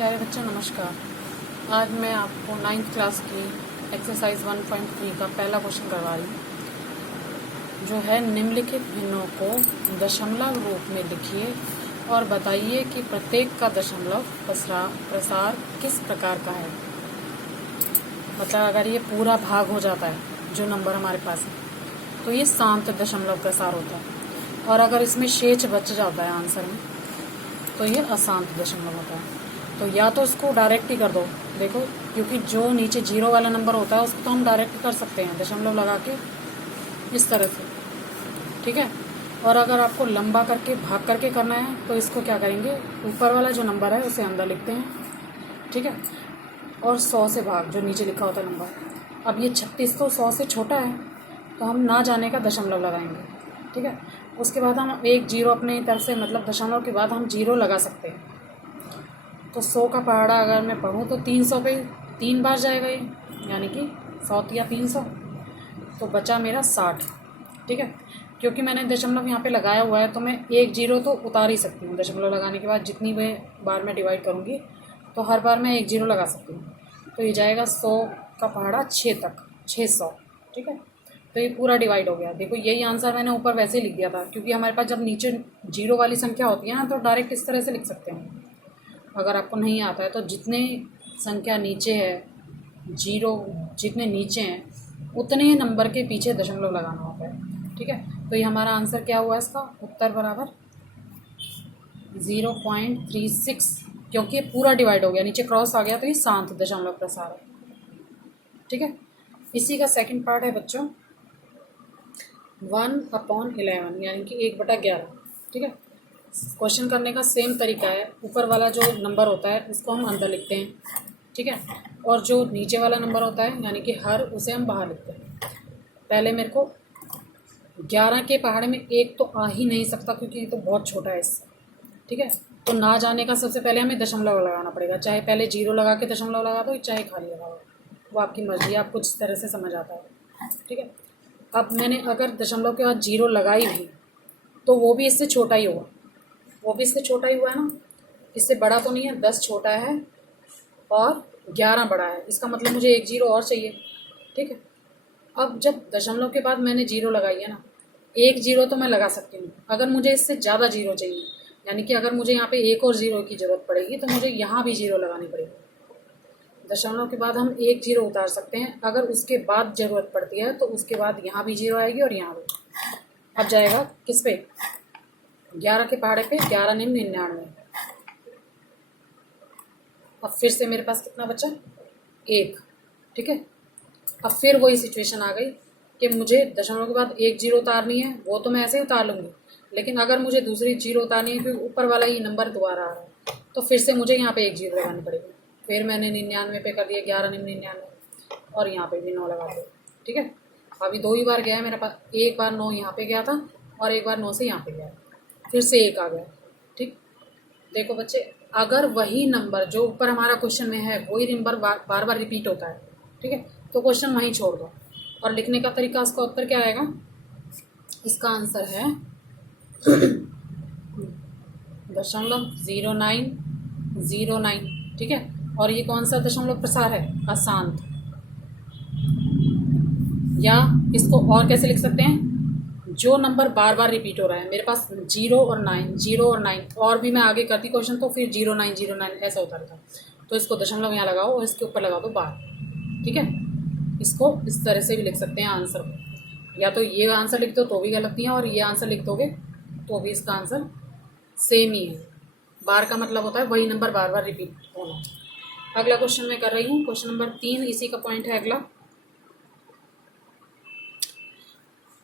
प्यारे बच्चों नमस्कार। आज मैं आपको 9th क्लास की एक्सरसाइज 1.3 का पहला क्वेश्चन करवा रही हूँ, जो है निम्नलिखित भिन्नों को दशमलव रूप में लिखिए और बताइए कि प्रत्येक का दशमलव प्रसार किस प्रकार का है। मतलब अगर ये पूरा भाग हो जाता है जो नंबर हमारे पास है तो ये शांत दशमलव प्रसार होता है, और अगर इसमें शेष बच जाता है आंसर में तो ये अशांत दशमलव होता है। तो या तो इसको डायरेक्ट ही कर दो, देखो, क्योंकि जो नीचे जीरो वाला नंबर होता है उसको तो हम डायरेक्ट कर सकते हैं दशमलव लगा के इस तरह से, ठीक है। और अगर आपको लंबा करके भाग करके करना है तो इसको क्या करेंगे, ऊपर वाला जो नंबर है उसे अंदर लिखते हैं, ठीक है, और 100 से भाग जो नीचे लिखा होता है नंबर। अब ये 36 तो 100 से छोटा है तो हम ना जाने का दशमलव लगाएंगे, ठीक है। उसके बाद हम एक जीरो अपनी तरफ से, मतलब दशमलव के बाद हम जीरो लगा सकते हैं। तो 100 का पहाड़ा अगर मैं पढ़ूँ तो 300 पे 3 बार जाएगा ये, यानी कि 100 या 300, तो बचा मेरा 60, ठीक है। क्योंकि मैंने दशमलव यहाँ पे लगाया हुआ है तो मैं एक जीरो तो उतार ही सकती हूँ। दशमलव लगाने के बाद जितनी बार मैं डिवाइड करूँगी तो हर बार मैं एक जीरो लगा सकती हूँ। तो ये जाएगा 100 का पहाड़ा 6 तक, 600, ठीक है। तो ये पूरा डिवाइड हो गया। देखो यही आंसर मैंने ऊपर वैसे ही लिख दिया था, क्योंकि हमारे पास जब नीचे जीरो वाली संख्या होती है ना तो डायरेक्ट इस तरह से लिख सकते हैं। अगर आपको नहीं आता है तो जितने संख्या नीचे है, जीरो जितने नीचे हैं उतने नंबर के पीछे दशमलव लगाना होता है, ठीक है। तो ये हमारा आंसर क्या हुआ, इसका उत्तर बराबर 0.36, क्योंकि ये पूरा डिवाइड हो गया, नीचे क्रॉस आ गया तो ये शांत दशमलव प्रसार है, ठीक है। इसी का सेकंड पार्ट है बच्चों 1/11, यानी कि 1/11, ठीक है। क्वेश्चन करने का सेम तरीका है। ऊपर वाला जो नंबर होता है उसको हम अंदर लिखते हैं, ठीक है, और जो नीचे वाला नंबर होता है यानी कि हर, उसे हम बाहर लिखते हैं। पहले मेरे को 11 के पहाड़े में एक तो आ ही नहीं सकता क्योंकि ये तो बहुत छोटा है इससे, ठीक है। तो ना जाने का सबसे पहले हमें दशमलव लगाना पड़ेगा, चाहे पहले जीरो लगा के दशमलव लगा दो चाहे खाली लगा दो, वो आपकी मर्जी है, आपको जिस तरह से समझ आता है, ठीक है। अब मैंने अगर दशमलव के बाद जीरो लगाई भी तो वो भी इससे छोटा ही होगा, वो भी इससे छोटा ही हुआ है ना, इससे बड़ा तो नहीं है। 10 छोटा है और 11 बड़ा है, इसका मतलब मुझे एक जीरो और चाहिए, ठीक है। अब जब दशमलव के बाद मैंने जीरो लगाई है ना, एक जीरो तो मैं लगा सकती हूँ। अगर मुझे इससे ज़्यादा जीरो चाहिए, यानी कि अगर मुझे यहाँ पे एक और जीरो की ज़रूरत पड़ेगी तो मुझे यहाँ भी जीरो लगानी पड़ेगी। दशमलव के बाद हम एक जीरो उतार सकते हैं, अगर उसके बाद ज़रूरत पड़ती है तो उसके बाद यहाँ भी जीरो आएगी और यहाँ भी। अब जाएगा किस पे, 11 के पहाड़े पे 11 निम 99। अब फिर से मेरे पास कितना बचा, एक, ठीक है। अब फिर वही सिचुएशन आ गई कि मुझे दशमलव के बाद एक जीरो उतारनी है, वो तो मैं ऐसे ही उतार लूँगी, लेकिन अगर मुझे दूसरी जीरो उतारनी है क्योंकि ऊपर वाला ही नंबर दोबारा आ रहा है तो फिर से मुझे यहाँ पे एक जीरो लगानी पड़ेगी। फिर मैंने 99 पे कर दिया 11 निम 99 और यहाँ पे भी 9 लगा दिया, ठीक है। अभी 2 ही बार गया है मेरे पास, एक बार 9 यहाँ पे गया था और एक बार 9 से यहाँ पे गया, फिर से एक आ गया, ठीक। देखो बच्चे, अगर वही नंबर जो ऊपर हमारा क्वेश्चन में है वही नंबर बार बार रिपीट होता है, ठीक है, तो क्वेश्चन वहीं छोड़ दो। और लिखने का तरीका, उसका उत्तर क्या आएगा, इसका आंसर है 0.0909, ठीक है। और ये कौन सा दशमलव प्रसार है, अशांत। या इसको और कैसे लिख सकते हैं, जो नंबर बार बार रिपीट हो रहा है, मेरे पास 0 और 9, 0 और 9, और भी मैं आगे करती क्वेश्चन तो फिर 0909 ऐसा होता रहता। तो इसको दशमलव यहाँ लगाओ और इसके ऊपर लगा दो बार, ठीक है। इसको इस तरह से भी लिख सकते हैं आंसर को, या तो ये आंसर लिख दो तो भी गलत नहीं है और ये आंसर लिख दोगे तो भी इसका आंसर सेम ही है। बार का मतलब होता है वही नंबर बार बार रिपीट होना। अगला क्वेश्चन मैं कर रही हूँ, क्वेश्चन नंबर 3, इसी का पॉइंट है अगला।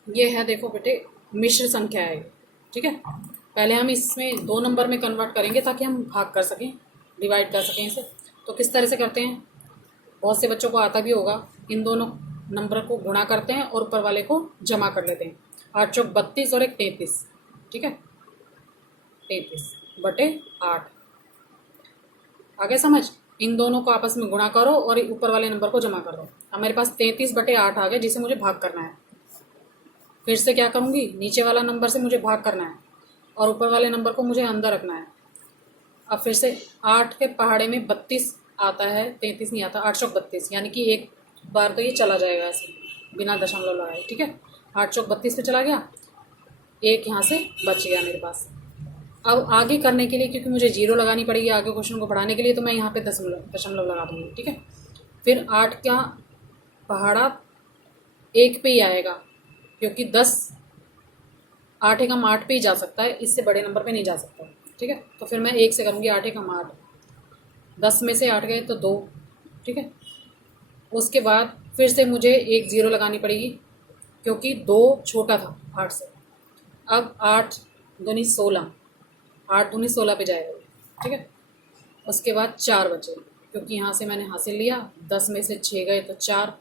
ये है, देखो बेटे, मिश्र संख्या है, ठीक है। पहले हम इसमें 2 नंबर में कन्वर्ट करेंगे ताकि हम भाग कर सकें, डिवाइड कर सकें इसे। तो किस तरह से करते हैं, बहुत से बच्चों को आता भी होगा, इन दोनों नंबर को गुणा करते हैं और ऊपर वाले को जमा कर लेते हैं। 8 चौक 32 और एक 33, ठीक है, 33/8। आगे समझ, इन दोनों को आपस में गुणा करो और ऊपर वाले नंबर को जमा कर दो। अब मेरे पास 33/8 आ गया जिसे मुझे भाग करना है। फिर से क्या करूँगी, नीचे वाला नंबर से मुझे भाग करना है और ऊपर वाले नंबर को मुझे अंदर रखना है। अब फिर से 8 के पहाड़े में 32 आता है, 33 नहीं आता, 8 चौक 32, यानी कि एक बार तो ये चला जाएगा ऐसे बिना दशमलव लगाए। ठीक है, 8 चौक 32 पे चला गया, एक यहाँ से बच गया मेरे पास। अब आगे करने के लिए, क्योंकि मुझे जीरो लगानी पड़ेगी आगे क्वेश्चन को बढ़ाने के लिए, तो मैं यहाँ पे दशमलव लगा दूँगी। ठीक है, फिर 8 का पहाड़ा 1 पे ही आएगा, क्योंकि 8 एकम 8 पे ही जा सकता है, इससे बड़े नंबर पे नहीं जा सकता। ठीक है, तो फिर मैं 1 से करूँगी 8 एकम 8, 10 में से 8 गए तो 2। ठीक है, उसके बाद फिर से मुझे एक ज़ीरो लगानी पड़ेगी, क्योंकि 2 छोटा था 8 से। अब 8 दूनी 16, 8 दूनी 16 पे जाएगा। ठीक है, उसके बाद 4 बचे, क्योंकि यहाँ से मैंने हासिल लिया, 10 में से 6 गए तो 4।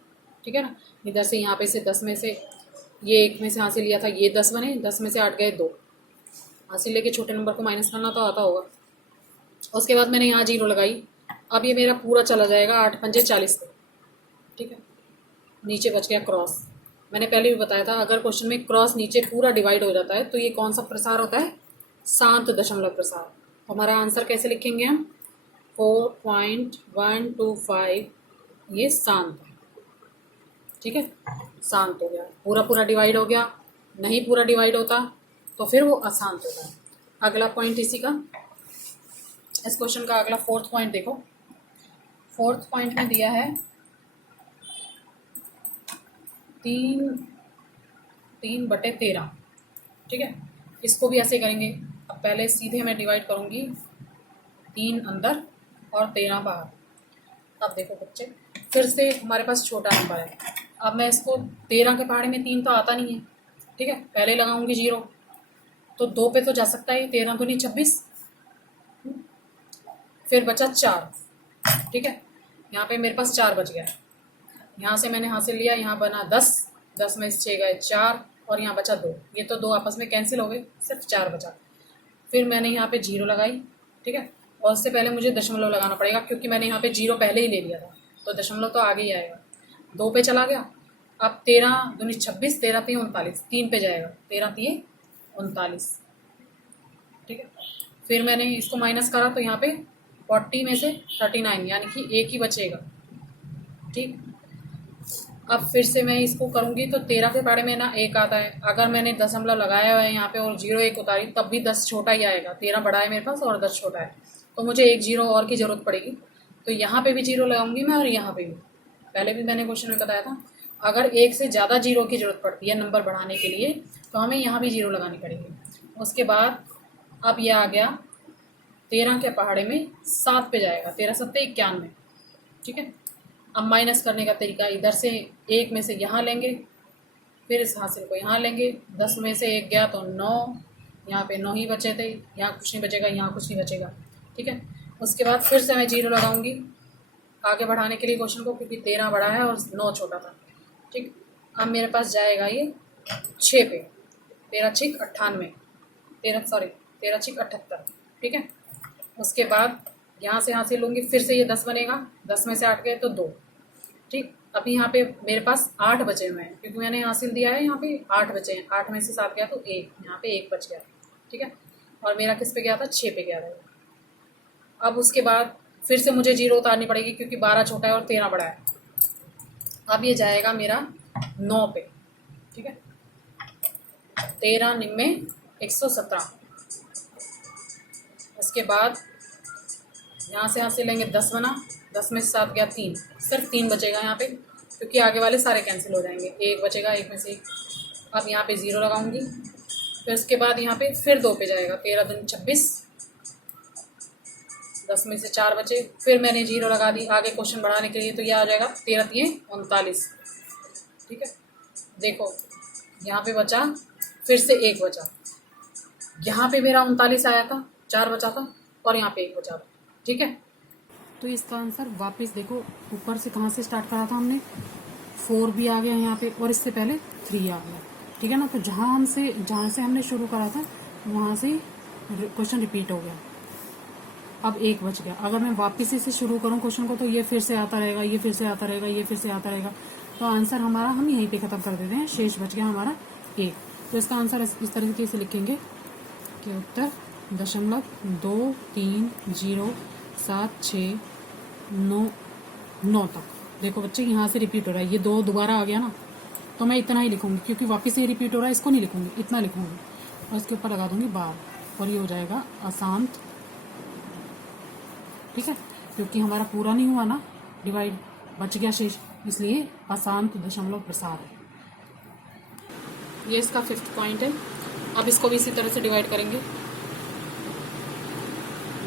ठीक है ना, इधर से यहाँ पे से 10 में से ये 1 में से हासिल लिया था, ये 10 बने, 10 में से 8 गए 2। हासिल लेके छोटे नंबर को माइनस करना तो आता होगा। उसके बाद मैंने यहाँ जीरो लगाई, अब ये मेरा पूरा चला जाएगा 8 पंजे 40 पे। ठीक है, नीचे बच गया क्रॉस। मैंने पहले भी बताया था, अगर क्वेश्चन में क्रॉस नीचे पूरा डिवाइड हो जाता है तो ये कौन सा प्रसार होता है? शांत दशमलव प्रसार। हमारा आंसर कैसे लिखेंगे हम? 4.125, ये शांत है। ठीक है, शांत हो गया, पूरा डिवाइड हो गया। नहीं पूरा डिवाइड होता तो फिर वो अशांत होता है। अगला पॉइंट इसी का, इस क्वेश्चन का अगला 4th पॉइंट देखो। 4th पॉइंट में दिया है 3/13। ठीक है, इसको भी ऐसे करेंगे। अब पहले सीधे मैं डिवाइड करूँगी, 3 अंदर और 13 बाहर। अब देखो बच्चे, फिर से हमारे पास छोटा नंबर है। अब मैं इसको 13 के पहाड़े में 3 तो आता नहीं है। ठीक है, पहले लगाऊंगी जीरो, तो 2 पे तो जा सकता है, 13 दूनी 26, फिर बचा 4। ठीक है, यहाँ पे मेरे पास 4 बच गया। यहाँ से मैंने हासिल लिया, यहाँ बना 10, 10 में से 6 गए 4, और यहाँ बचा 2। ये तो 2 आपस में कैंसिल हो गए, सिर्फ 4 बचा। फिर मैंने यहाँ पे जीरो लगाई। ठीक है, और उससे पहले मुझे दशमलव लगाना पड़ेगा, क्योंकि मैंने यहाँ पे जीरो पहले ही ले लिया था, तो दशमलव तो आगे ही आएगा। 2 पे चला गया। अब 13 दूनी 26, 13 3 39, 3 पे जाएगा, 13 3 39। ठीक है, फिर मैंने इसको माइनस करा तो यहाँ पे 40 में से 39, यानी कि एक ही बचेगा। ठीक, अब फिर से मैं इसको करूँगी तो 13 के पहाड़े में ना 1 आता है। अगर मैंने दशमलव लगाया हुआ है यहाँ पे और 0 1 उतारी, तब भी 10 छोटा ही आएगा। 13 बड़ा है मेरे पास और 10 छोटा है, तो मुझे एक जीरो और की ज़रूरत पड़ेगी। तो यहाँ पे भी जीरो लगाऊंगी मैं, और यहाँ पे भी। पहले भी मैंने क्वेश्चन में बताया था, अगर एक से ज़्यादा जीरो की ज़रूरत पड़ती है नंबर बढ़ाने के लिए, तो हमें यहाँ भी जीरो लगानी पड़ेगी। उसके बाद अब यह आ गया 13 के पहाड़े में 7 पे जाएगा, 13 7 91। ठीक है, अब माइनस करने का तरीका, इधर से 1 में से यहाँ लेंगे, फिर इस हासिल को यहाँ लेंगे। 10 में से 1 गया तो 9, यहाँ पे 9 ही बचे थे, यहाँ कुछ नहीं बचेगा, यहाँ कुछ नहीं बचेगा। ठीक है, उसके बाद फिर से मैं जीरो लगाऊंगी आगे बढ़ाने के लिए क्वेश्चन को, क्योंकि 13 बड़ा है और 9 छोटा था। ठीक, अब मेरे पास जाएगा ये 6 पे, 13 6 98, 13 6 78। ठीक है, उसके बाद यहाँ से हासिल लूँगी, फिर से ये 10 बनेगा, 10 में से 8 गए तो 2। ठीक, अभी यहाँ पे मेरे पास 8 बचे हुए हैं, क्योंकि मैंने हासिल दिया है, यहाँ पे 8 बचे हैं। 8 में से 7 गया तो 1, यहाँ पे 1 बच गया। ठीक है, और मेरा किस पे गया था? 6 पे गया था। अब उसके बाद फिर से मुझे जीरो उतारनी पड़ेगी, क्योंकि 12 छोटा है और 13 बड़ा है। अब ये जाएगा मेरा 9 पे। ठीक है, 13 निम्मे 117। उसके बाद यहाँ से हासिल लेंगे, 10 बना, 10 में से 7 गया 3, सिर्फ 3 बचेगा यहाँ पे, क्योंकि आगे वाले सारे कैंसिल हो जाएंगे। 1 बचेगा, 1 में से 1। अब यहाँ पे जीरो लगाऊंगी, फिर उसके बाद यहाँ पे फिर 2 पे जाएगा, 13 दूनी 26, 10 में से 4 बचे, फिर मैंने जीरो लगा दी आगे क्वेश्चन बढ़ाने के लिए, तो यह आ जाएगा 13 3 39। ठीक है, देखो यहाँ पे बचा, फिर से 1 बचा, यहाँ पे मेरा 39 आया था, 4 बचा था, और यहाँ पे 1 बचा था। ठीक है, तो इसका आंसर वापस देखो, ऊपर से कहाँ से स्टार्ट करा था हमने, 4 भी आ गया यहाँ पे, और इससे पहले 3 आ गया। ठीक है ना, तो जहाँ से हमने शुरू करा था वहाँ से क्वेश्चन रिपीट हो गया। अब 1 बच गया। अगर मैं वापस से शुरू करूँ क्वेश्चन को, तो ये फिर से आता रहेगा, ये फिर से आता रहेगा, ये फिर से आता रहेगा। तो आंसर हमारा हम यहीं पे ख़त्म कर देते हैं, शेष बच गया हमारा 1। तो इसका आंसर इस तरीके से लिखेंगे कि उत्तर 0.230769 तक। देखो बच्चे यहाँ से रिपीट हो रहा है, ये 2 दोबारा आ गया ना, तो मैं इतना ही लिखूंगी क्योंकि वापस ये रिपीट हो रहा है, इसको नहीं लिखूंगी, इतना लिखूंगी और इसके ऊपर लगा दूंगी बार और ये हो जाएगा अशांत। ठीक है, क्योंकि हमारा पूरा नहीं हुआ ना डिवाइड, बच गया शेष, इसलिए अशांत दशमलव प्रसार है। ये इसका 5th पॉइंट है। अब इसको भी इसी तरह से डिवाइड करेंगे,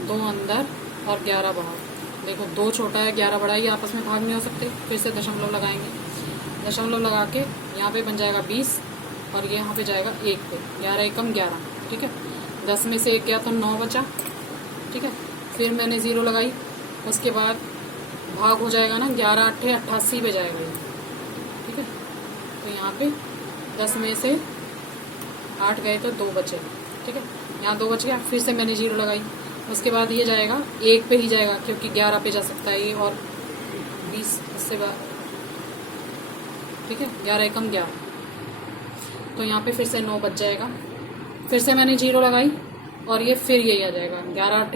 2 अंदर और 11 बाहर। देखो 2 छोटा है 11 बड़ा है, ये आपस में भाग नहीं हो सकते, फिर से दशमलव लगाएंगे, दशमलव लगा के यहाँ पे बन जाएगा 20 और ये यहाँ पे जाएगा 1 पे, 11 एकम 11। ठीक है, 10 में से 1 गया तो 9 बचा। ठीक है, फिर मैंने 0 लगाई, उसके बाद भाग हो जाएगा ना, 11 8 88 पे जाएगा ये। ठीक है, तो यहाँ पे 10 में से 8 गए तो 2 बचे। ठीक है, यहाँ 2 बच गया, फिर से मैंने 0 लगाई, उसके बाद ये जाएगा 1 पे ही जाएगा क्योंकि 11 पे जा सकता है ये, और 20 उससे बाद। ठीक है, 11 एकम 11, तो यहाँ पे फिर से 9 बच जाएगा, फिर से मैंने 0 लगाई और ये फिर यही आ जाएगा 11 8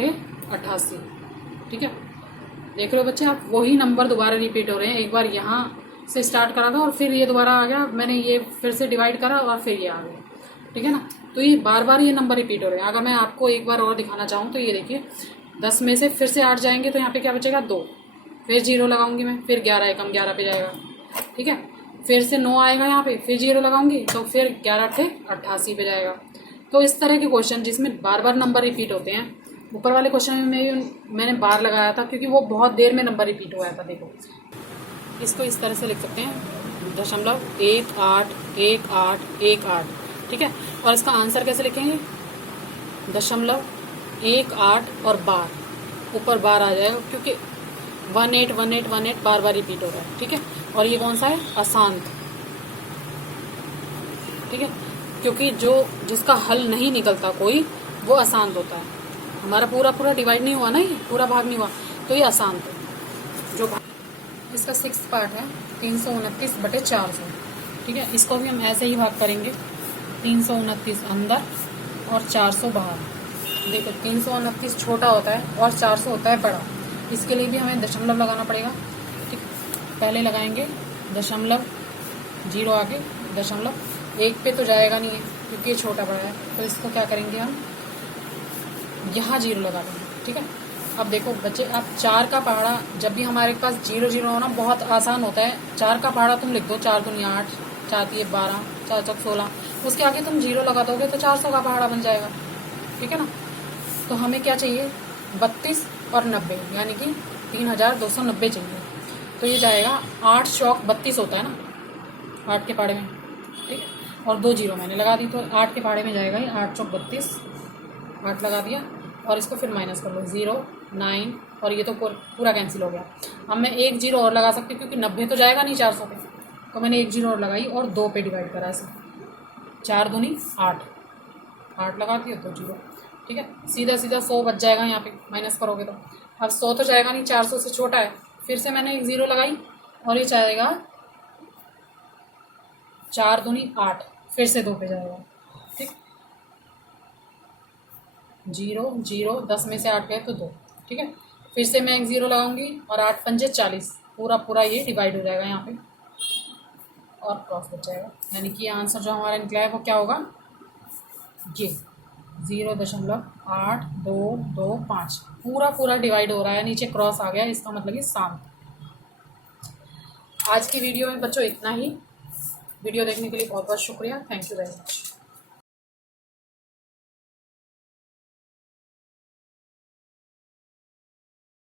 88। ठीक है, देख रहे हो बच्चे आप, वही नंबर दोबारा रिपीट हो रहे हैं। एक बार यहाँ से स्टार्ट करा था और फिर ये दोबारा आ गया, मैंने ये फिर से डिवाइड करा और फिर ये आ गया। ठीक है ना, तो ये बार बार ये नंबर रिपीट हो रहे हैं। अगर मैं आपको एक बार और दिखाना चाहूँ तो ये देखिए, 10 में से फिर से 8 जाएंगे तो यहाँ पे क्या बचेगा 2, फिर 0 लगाऊंगी मैं, फिर 11 एकम 11 पे जाएगा। ठीक है, फिर से 9 आएगा यहाँ पे, फिर 0 लगाऊंगी तो फिर 11 8 88 पे जाएगा। तो इस तरह के क्वेश्चन जिसमें बार बार नंबर रिपीट होते हैं, ऊपर वाले क्वेश्चन में मैंने बार लगाया था क्योंकि वो बहुत देर में नंबर रिपीट हुआ था। देखो इसको इस तरह से लिख सकते हैं, 0.181818। ठीक है, और इसका आंसर कैसे लिखेंगे, 0.18 और बार, ऊपर बार आ जाएगा क्योंकि 181818 बार बार रिपीट हो रहा है। ठीक है, और ये कौन सा है, अशांत। ठीक है, क्योंकि जिसका हल नहीं निकलता कोई, वो अशांत होता है। हमारा पूरा डिवाइड नहीं हुआ ना, ये पूरा भाग नहीं हुआ, तो ये अशांत है। जो इसका 6th पार्ट है 329/400। ठीक है, इसको भी हम ऐसे ही भाग करेंगे, 329 अंदर और 400 बाहर। देखो 329 छोटा होता है और 400 होता है बड़ा, इसके लिए भी हमें दशमलव लगाना पड़ेगा। ठीक, पहले लगाएंगे दशमलव, 0 आगे दशमलव, 1 पे तो जाएगा नहीं है क्योंकि ये छोटा बड़ा है, तो इसको क्या करेंगे हम, यहाँ 0 लगा देंगे। ठीक है, अब देखो बच्चे, आप 4 का पहाड़ा, जब भी हमारे पास 0 0 होना बहुत आसान होता है। 4 का पहाड़ा तुम लिख दो, 4 दूनी 8, 4 3 12, 4 4 16, उसके आगे तुम 0 लगा दोगे तो 400 का पहाड़ा बन जाएगा। ठीक है ना, तो हमें क्या चाहिए, 32 और 90, यानी कि 3290 चाहिए। तो ये जाएगा 8 चौक 32 होता है ना 8 के पहाड़े में। ठीक है, और 2 0 मैंने लगा दी, तो 8 के पहाड़े में जाएगा ये 8 चौक 32, 8 लगा दिया और इसको फिर माइनस कर लो, 0 9, और ये तो पूरा कैंसिल हो गया। अब मैं 1 0 और लगा सकती हूँ क्योंकि 90 तो जाएगा नहीं 400 पे, तो मैंने 1 0 और लगाई और 2 पे डिवाइड करा ऐसे, 4 दूनी 8, 8 लगाती हो तो 0। ठीक है, सीधा 100 बच जाएगा यहाँ पे, माइनस करोगे तो। अब 100 तो जाएगा नहीं, 400 से छोटा है, फिर से मैंने 1 0 लगाई और ये जाएगा 4 दूनी 8, फिर से 2 पे जाएगा। ठीक, 0 0, 10 में से 8 गए तो 2। ठीक है, फिर से मैं 1 0 लगाऊंगी और 8 पंजे 40, पूरा ये डिवाइड हो जाएगा यहाँ पे और क्रॉस बच जाएगा, यानी कि आंसर जो हमारा निकला है वो क्या होगा, ये 0.8225 पूरा डिवाइड हो रहा है, नीचे क्रॉस आ गया, इसका मतलब ये शांत। आज की वीडियो में बच्चों इतना ही। वीडियो देखने के लिए बहुत बहुत शुक्रिया, थैंक यू वेरी मच।